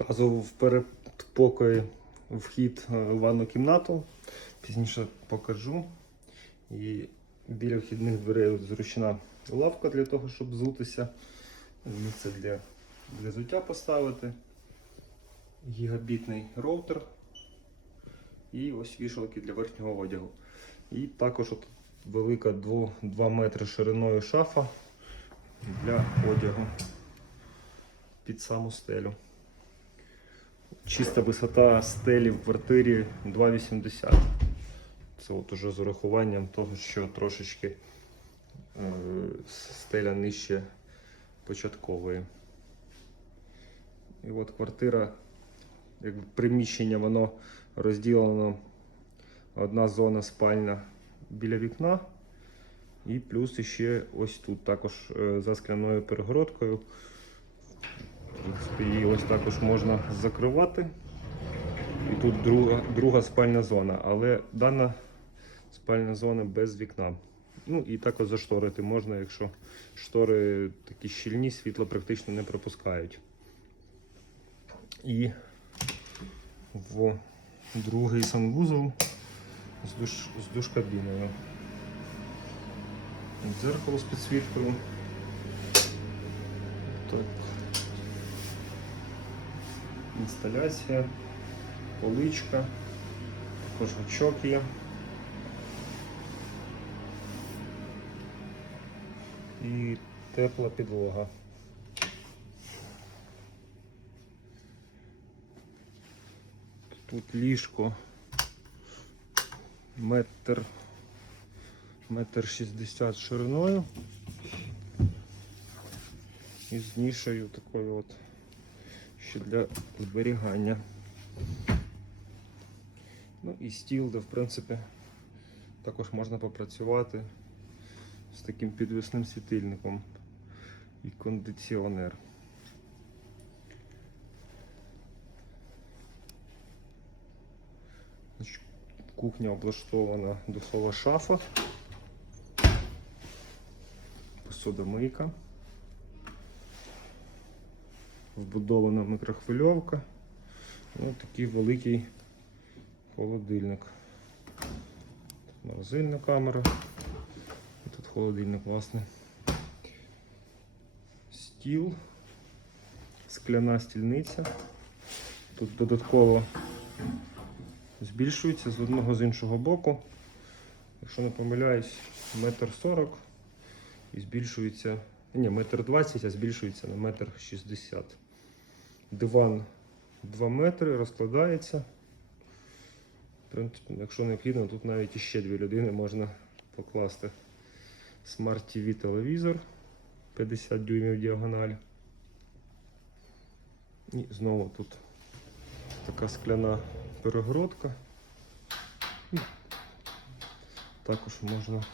Одразу в передпокої вхід е, в ванну кімнату. Пізніше покажу. І біля вхідних дверей зручна лавка для того, щоб взутися. Місце для, для взуття поставити. Гігабітний роутер. І ось вішалки для верхнього одягу. І також от велика 2, 2 метри шириною шафа для одягу під саму стелю. Чиста висота стелі в квартирі 2,80. Це от уже з урахуванням того, що трошечки е, стеля нижче початкової. І от квартира, якби приміщення, воно розділено одна зона спальна біля вікна. І плюс ще ось тут також е, за скляною перегородкою. Принципі, її ось також можна закривати. І тут друга, друга спальна зона, але дана спальна зона без вікна. Ну і також зашторити можна, якщо штори такі щільні, світло практично не пропускають. І в другий санвузол з, душ, з душкабіною. Дзеркало з підсвіткою. Так. Інсталяція, поличка, також гачок є. І тепла підлога. Тут ліжко метр, метр шістдесят шириною і з нішею такою от ще для зберігання. Ну і стіл, де в принципі також можна попрацювати з таким підвісним світильником і кондиціонер. Кухня облаштована духова шафа, посудомийка, вбудована мікрохвильовка, ну, такий великий холодильник. Тут морозильна камера, тут холодильник власне. Стіл, скляна стільниця. Тут додатково збільшується з одного з іншого боку. Якщо не помиляюсь, метр сорок і збільшується. Ні, метр двадцять, а збільшується на метр шістдесят. Диван 2 метри, розкладається. В принципі, якщо необхідно, тут навіть іще дві людини можна покласти. Smart TV телевізор 50 дюймів діагональ. І знову тут така скляна перегородка. Також можна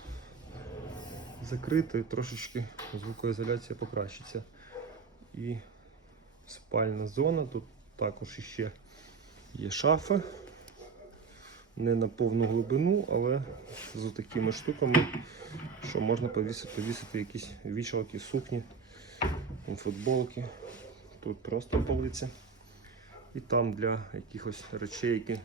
закрити, трошечки звукоізоляція покращиться. І спальна зона, тут також іще є шафа. Не на повну глибину, але з такими штуками, що можна повісити, повісити якісь вішалки, сукні, футболки. Тут просто полиця. І там для якихось речей, які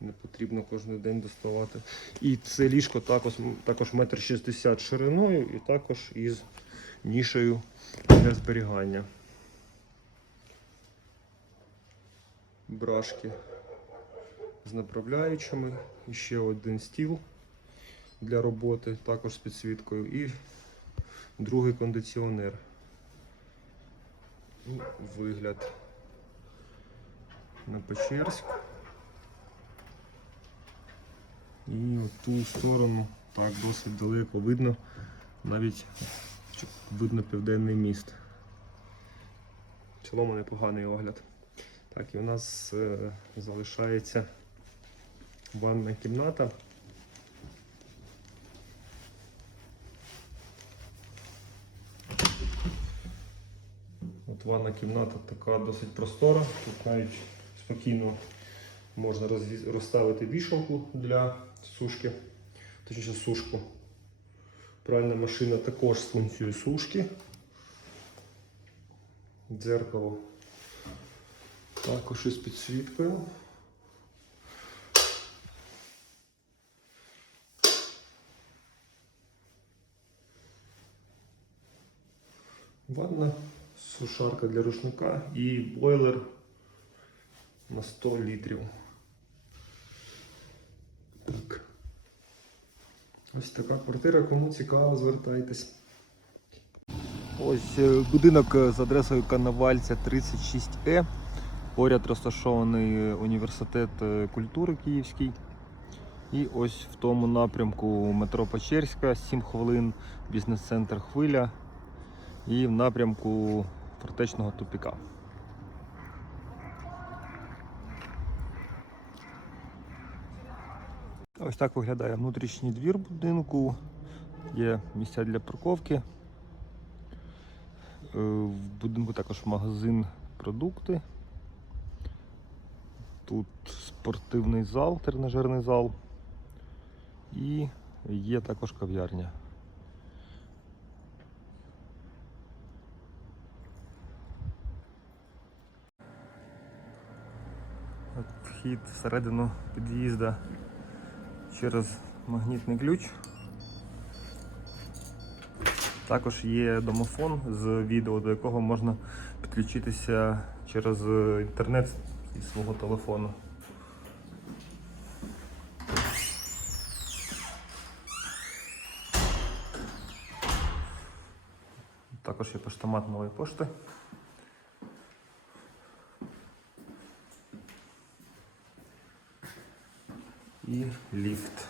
не потрібно кожен день доставати. І це ліжко також, також метр шістдесят шириною і також із нішею для зберігання. Брашки з направляючими. І ще один стіл для роботи, також з підсвіткою. І другий кондиціонер. І вигляд на Печерськ. І от ту сторону так досить далеко видно, навіть видно південний міст. В цілому непоганий огляд. Так, і у нас е, залишається ванна кімната. От ванна кімната така досить простора. Тут навіть спокійно можна розставити вішалку для сушки, точніше сушку. Пральна машина також з функцією сушки. Дзеркало Також із підсвіткою. Ванна, сушарка для рушника і бойлер на 100 літрів. Так. Ось така квартира, кому цікаво, звертайтесь. Ось е, будинок е, з адресою Коновальця 36Е. Поряд розташований університет е, культури Київський. І ось в тому напрямку метро Печерська, 7 хвилин, бізнес-центр Хвиля і в напрямку фортечного тупіка. Ось так виглядає внутрішній двір будинку. Є місця для парковки. Е, В будинку також магазин продукти. Тут спортивний зал, тренажерний зал. І є також кав'ярня. Вхід всередину під'їзда через магнітний ключ. Також є домофон з відео, до якого можна підключитися через інтернет із свого телефону. Також є поштомат нової пошти. І ліфт.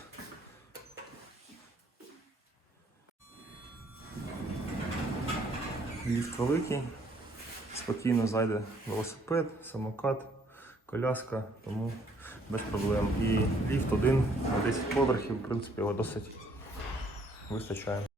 Ліфт великий, спокійно зайде велосипед, самокат, коляска, тому без проблем. І ліфт один на 10 поверхів, в принципі, його досить вистачає.